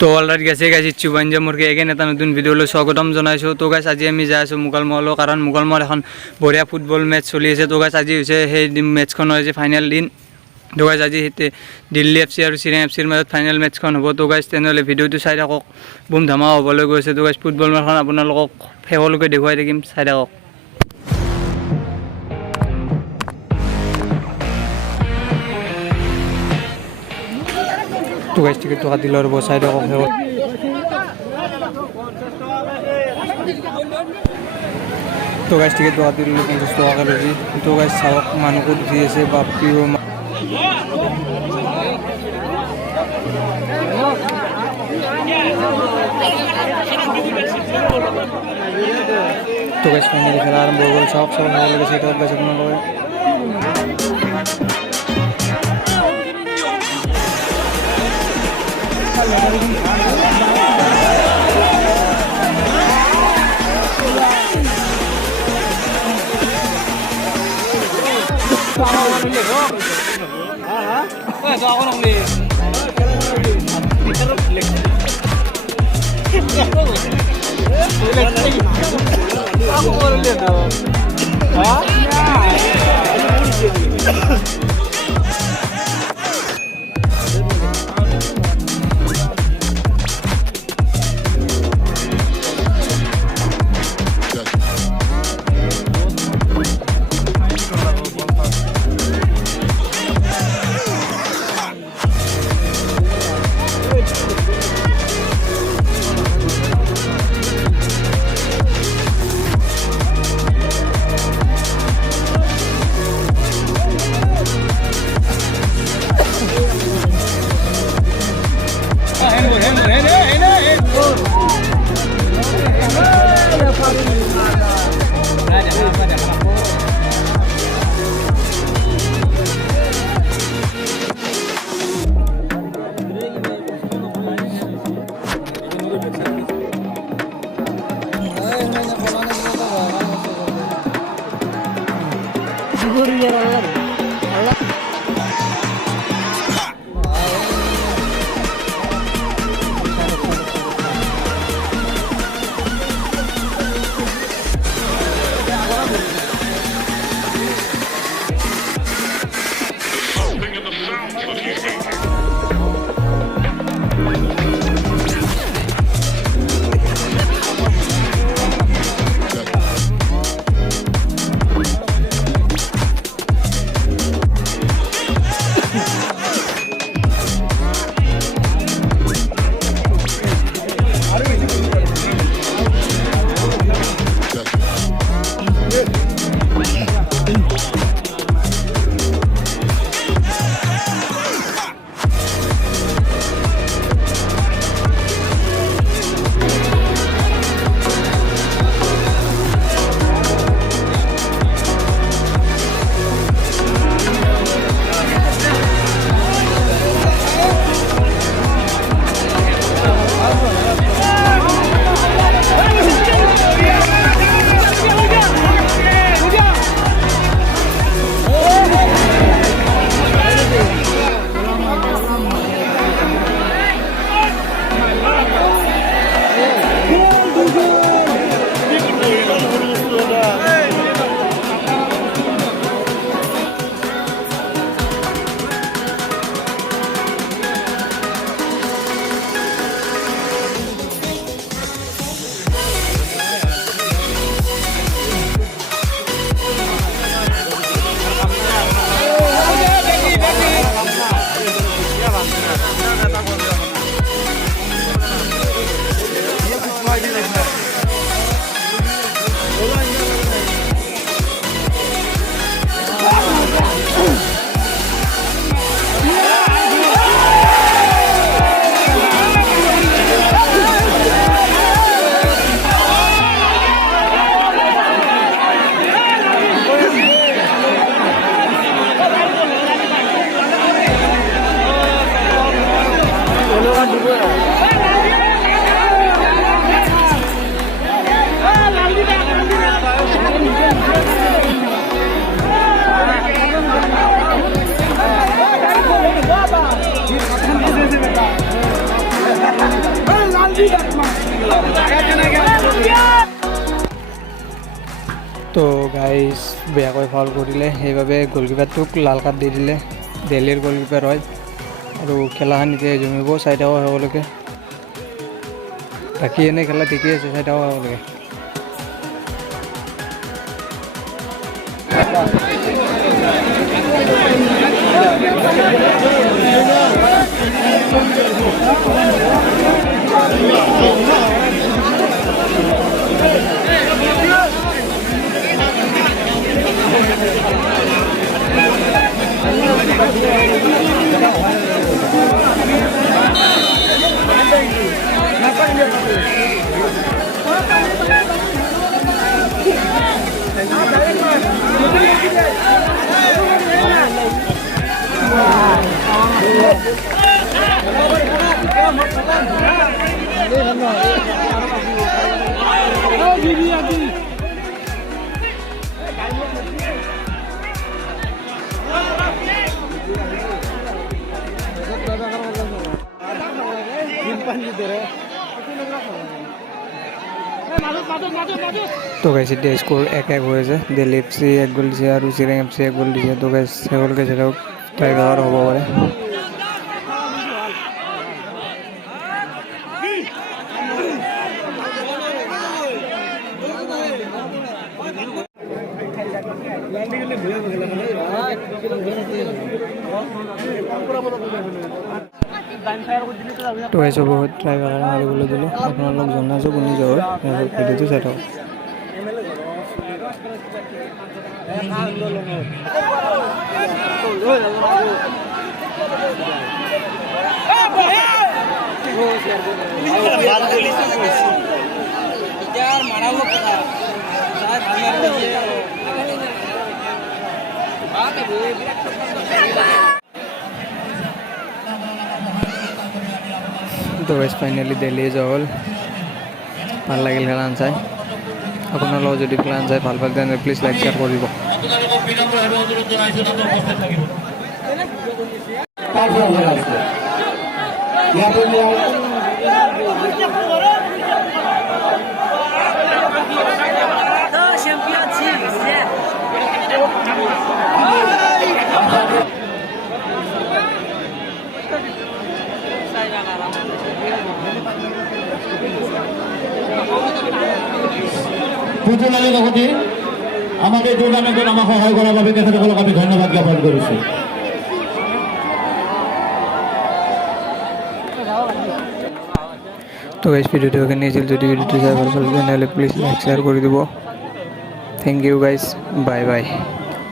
তো অলৰেডি গেছে গাইছ ইচ্ছুবান যে মোৰ এগেইন এটা নতুন ভিডিঅ'লৈ স্বাগতম জনাইছোঁ। তো গাইছ আজি আমি যাই আছোঁ মোগল মহললৈ, কাৰণ মোগল মহল এখন বঢ়িয়া ফুটবল মেটচ চলি আছে। তো গাইছ আজি হৈছে সেই মেটচখনৰ আজি ফাইনেল দিন। তো গাইছ আজি দিল্লী FC আৰু চিৰাং FCৰ মাজত ফাইনেল মেটচখন হ'ব। তো গাইছ তেনেহ'লে ভিডিঅ'টো চাই থাকক, বুম ধামা হ'বলৈ গৈছে। তো গাইছ ফুটবল মেটচখন আপোনালোকক শেষলৈকে দেখুৱাই থাকিম, চাই থাকক। তো গাইছ টিকেটটো কাটি লোৱাৰ বচাই থাকক শেষত। তো গাইছ টিকেটটো কাটি দিলোঁ 50 টকাকৈ লৈছে। তো গাইছ চাওক মানুহ ক'ত উঠি আছে, বাপৰে। তো গাইছ ফাইনেলি খেলা আৰম্ভ হৈ গ'ল। চাওক চাওক সকলোকে চাই থাকক গাইছ আপোনালোকে। তো গাইজ বেয়াকৈ ফাউল কৰিলে, সেইবাবে গ'লকিপাৰটোক লাল কাৰ্ড দি দিলে। দিল্লীৰ গ'লকিপাৰ হয় আৰু খেলাখন এতিয়া জমিব 4টা হ'বলৈকে। বাকী এনেই খেলা ঠিকেই আছে, 4টা হ'বলৈকে। তো গাইছে এতিয়া স্কোর 1-1 হয়েছে। দিল্লি এফসি 1 গোল দিছে আর চিরাং এফসি 1 গোল দিছে। তো গাইস সেগুলোকে সেটাও ট্রাই করা হবো পারে। তো গাইস বহুত ট্রাই করা মারিগুলো দিল। আপনারা লোক জানাছো কোনি যাও ভিডিওতে সেটাও। তো গাইস ফাইনালি দিল্লী যাওয়াল ভাল লাগিল খেলান চাই। আপোনালোক যদি খেলান চাই ভাল পালে তেনে প্লিজ লাইক শ্বেয়াৰ কৰিব। পুতুলালে লগতে আমাদের টুর্নামেন্টত আমাক সহায় কৰাৰ বাবে তেখেতসকলক আমি ধন্যবাদ জ্ঞাপন কৰিছোঁ। তো গাইস ভিডিওটি ওখানে ছিল। যদি ভিডিওটি চাই ভালো লাগলে প্লিজ লাইক শেয়ার করে দিব। Thank you guys, bye by.